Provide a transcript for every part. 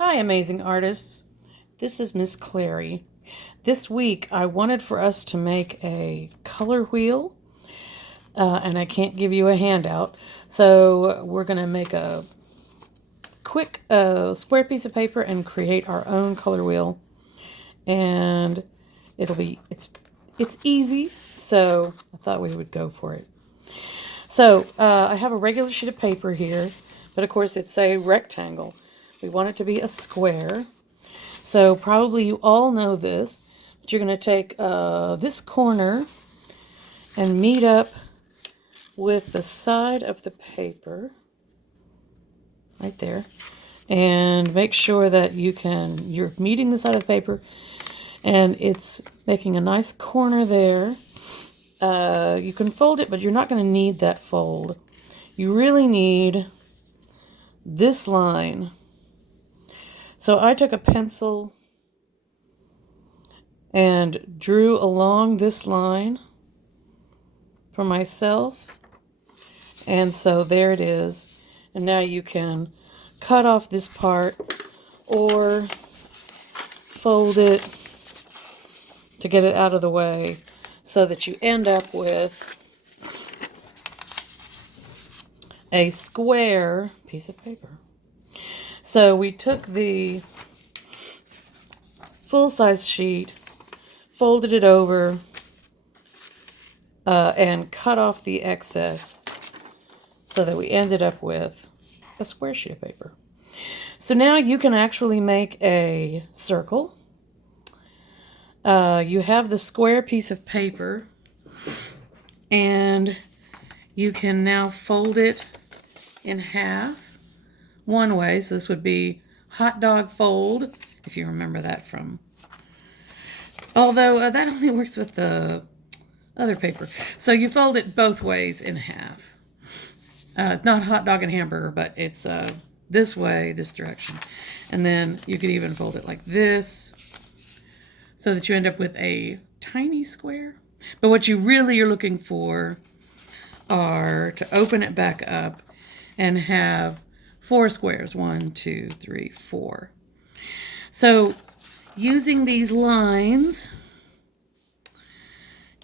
Hi, amazing artists. This is Miss Clary. This week, I wanted for us to make a color wheel, and I can't give you a handout. So we're going to make a quick square piece of paper and create our own color wheel. And it's easy, so I thought we would go for it. So I have a regular sheet of paper here, but of course it's a rectangle. We want it to be a square. So probably you all know this, but you're going to take this corner and meet up with the side of the paper, right there, and make sure that you're meeting the side of the paper, and it's making a nice corner there. You can fold it, but you're not going to need that fold. You really need this line. So I took a pencil and drew along this line for myself. And so there it is. And now you can cut off this part or fold it to get it out of the way so that you end up with a square piece of paper. So we took the full-size sheet, folded it over, and cut off the excess so that we ended up with a square sheet of paper. So now you can actually make a circle. You have the square piece of paper, and you can now fold it in half one way. So this would be hot dog fold, if you remember that from, although that only works with the other paper. So you fold it both ways in half. Not hot dog and hamburger, but it's this way, this direction. And then you could even fold it like this so that you end up with a tiny square. But what you really are looking for are to open it back up and have 4 squares. 1, 2, 3, 4. So using these lines,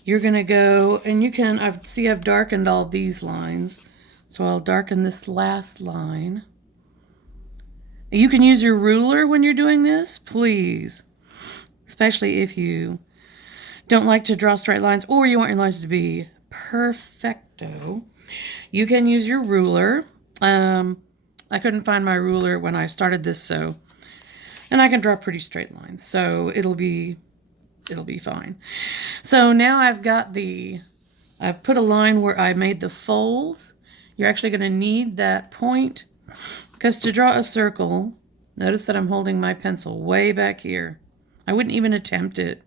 you're going to go, and you can, I've darkened all these lines. So I'll darken this last line. You can use your ruler when you're doing this, please. Especially if you don't like to draw straight lines or you want your lines to be perfecto. You can use your ruler. I couldn't find my ruler when I started this, and I can draw pretty straight lines, so it'll be fine. So now I've put a line where I made the folds. You're actually going to need that point, because to draw a circle, notice that I'm holding my pencil way back here. I wouldn't even attempt it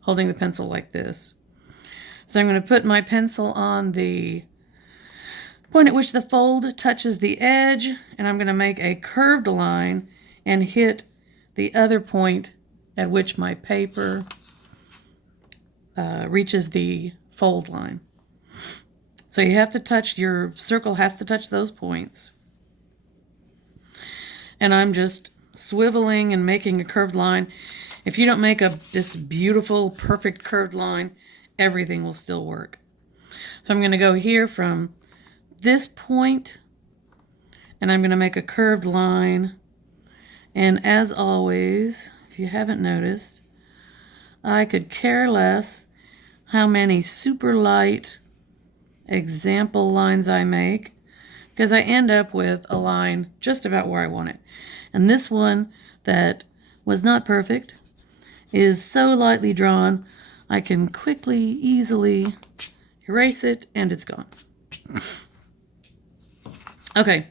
holding the pencil like this. So I'm going to put my pencil on the point at which the fold touches the edge, and I'm going to make a curved line and hit the other point at which my paper reaches the fold line. So you have to touch, your circle has to touch those points. And I'm just swiveling and making a curved line. If you don't make this beautiful, perfect curved line, everything will still work. So I'm going to go here from this point, and I'm going to make a curved line. And as always, if you haven't noticed, I could care less how many super light example lines I make, because I end up with a line just about where I want it. And this one that was not perfect is so lightly drawn, I can quickly, easily erase it, and it's gone. Okay,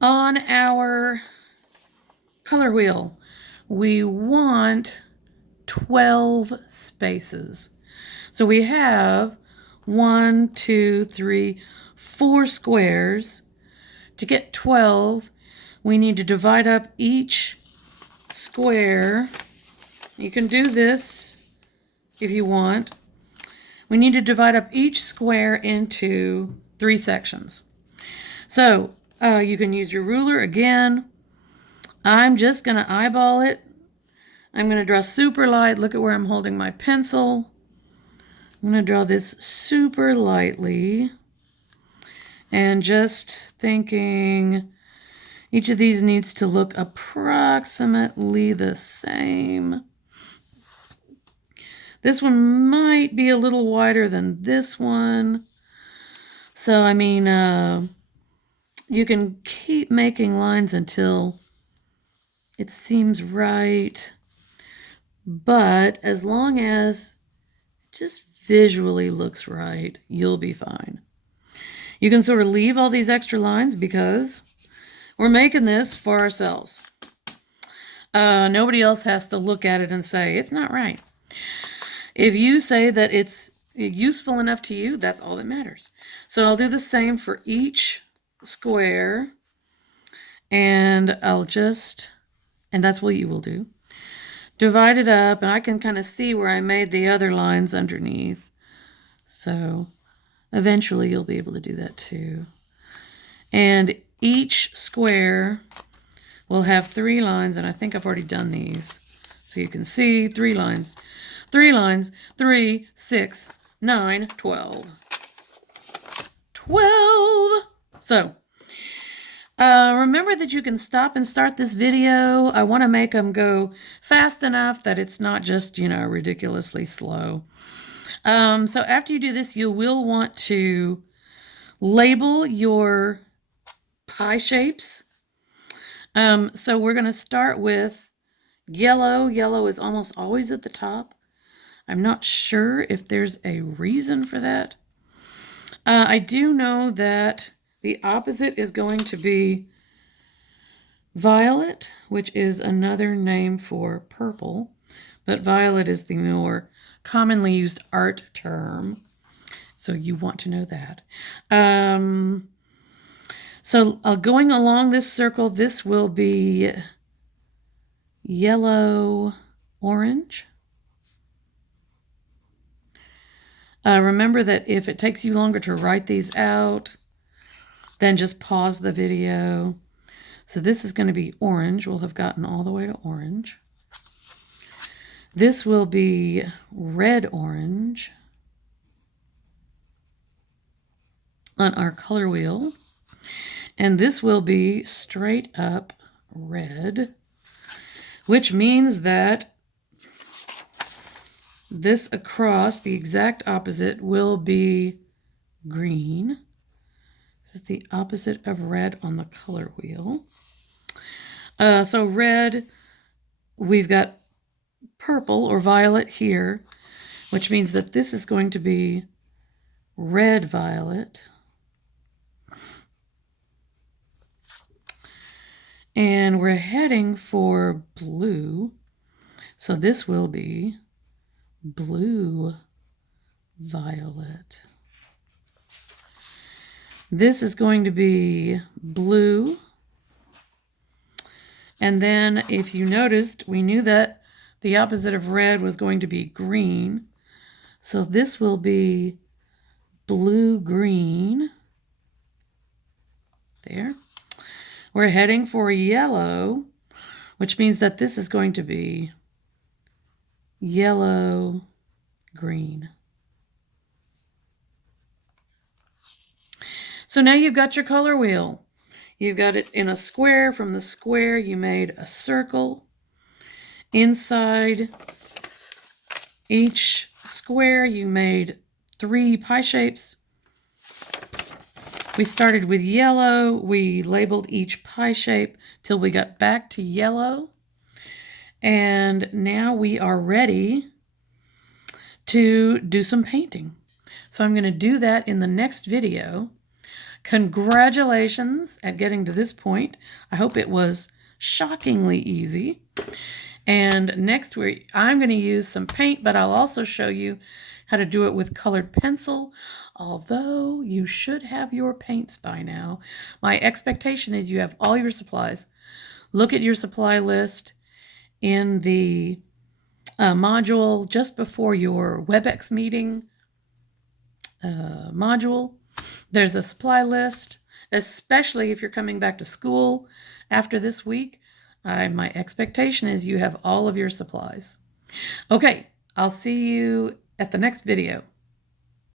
on our color wheel, we want 12 spaces. So we have 1, 2, 3, 4 squares. To get 12, we need to divide up each square. You can do this if you want. We need to divide up each square into 3 sections. So you can use your ruler again. I'm just going to eyeball it. I'm going to draw super light. Look at where I'm holding my pencil. I'm going to draw this super lightly. And just thinking each of these needs to look approximately the same. This one might be a little wider than this one. So, I mean, you can keep making lines until it seems right. But as long as it just visually looks right, you'll be fine. You can sort of leave all these extra lines because we're making this for ourselves. Nobody else has to look at it and say, it's not right. If you say that it's useful enough to you, that's all that matters. So I'll do the same for each square, and I'll just, and that's what you will do, divide it up, and I can kind of see where I made the other lines underneath. So eventually you'll be able to do that too. And each square will have 3 lines, and I think I've already done these. So you can see 3 lines. 3 lines, 3, 6, 9, 12. 12! So, remember that you can stop and start this video. I want to make them go fast enough that it's not just, ridiculously slow. So after you do this, you will want to label your pie shapes. So we're going to start with yellow. Yellow is almost always at the top. I'm not sure if there's a reason for that. I do know that the opposite is going to be violet, which is another name for purple, but violet is the more commonly used art term. So you want to know that. So going along this circle, this will be yellow, orange. Remember that if it takes you longer to write these out, then just pause the video. So this is going to be orange. We'll have gotten all the way to orange. This will be red-orange on our color wheel. And this will be straight up red, which means that this across, the exact opposite, will be green. This is the opposite of red on the color wheel. So red, we've got purple or violet here, which means that this is going to be red-violet. And we're heading for blue. So this will be blue-violet. This is going to be blue. And then if you noticed, we knew that the opposite of red was going to be green. So this will be blue-green. There. We're heading for yellow, which means that this is going to be yellow-green. So now you've got your color wheel. You've got it in a square. From the square, you made a circle. Inside each square, you made 3 pie shapes. We started with yellow. We labeled each pie shape till we got back to yellow. And now we are ready to do some painting. So I'm going to do that in the next video. Congratulations at getting to this point. I hope it was shockingly easy. And next week, I'm going to use some paint, but I'll also show you how to do it with colored pencil, although you should have your paints by now. My expectation is you have all your supplies. Look at your supply list in the module just before your WebEx meeting module. There's a supply list, especially if you're coming back to school after this week. My expectation is you have all of your supplies. Okay, I'll see you at the next video.